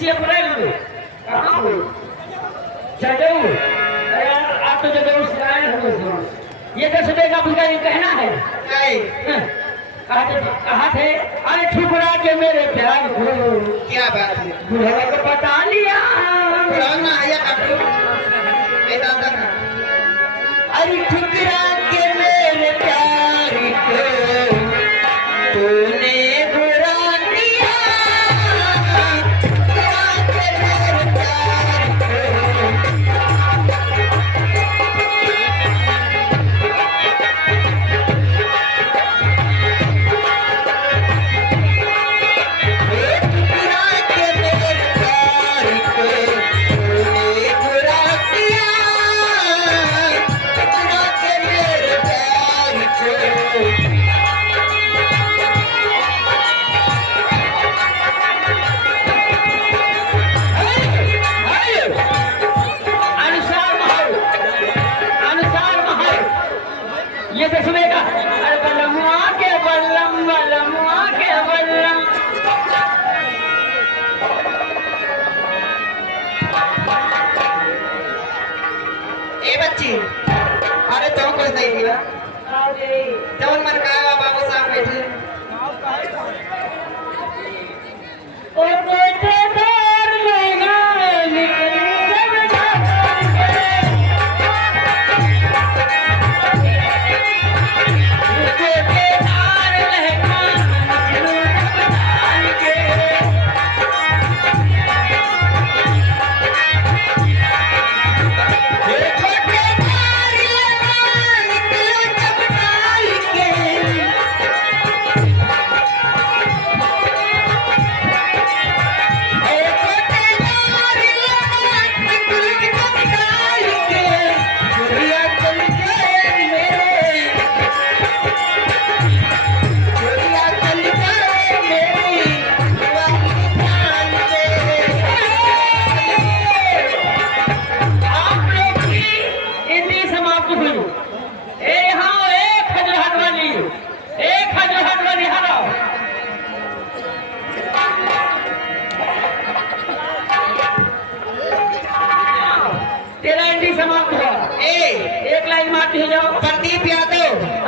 इसी अप्रैल में कहाँ हो जदऊ यार आप तो जदऊ से आए हो ये 10 रुपए का उनका ये कहना है कहा थे अरे ठुकरा के मेरे प्यार को क्या बात है बुढ़वा को बता लिया पुराना आया काटो ए दादा ना अरे ठुकरा के मेरे प्यार को तूने बुरा किया ठुकरा के मेरे प्यार ये तो सुनेगा अरे बल्लमुआ के बल्लम बल्लमुआ के बल्लम ए बच्ची अरे तो कुछ नहीं मिला जवन मन का बाबू साहब बैठे ओ बेटे देर लेगा निकली जब तेरा एंट्री समाप्त हुआ। एक लाइन मारते हो जाओ। प्रदीप यादव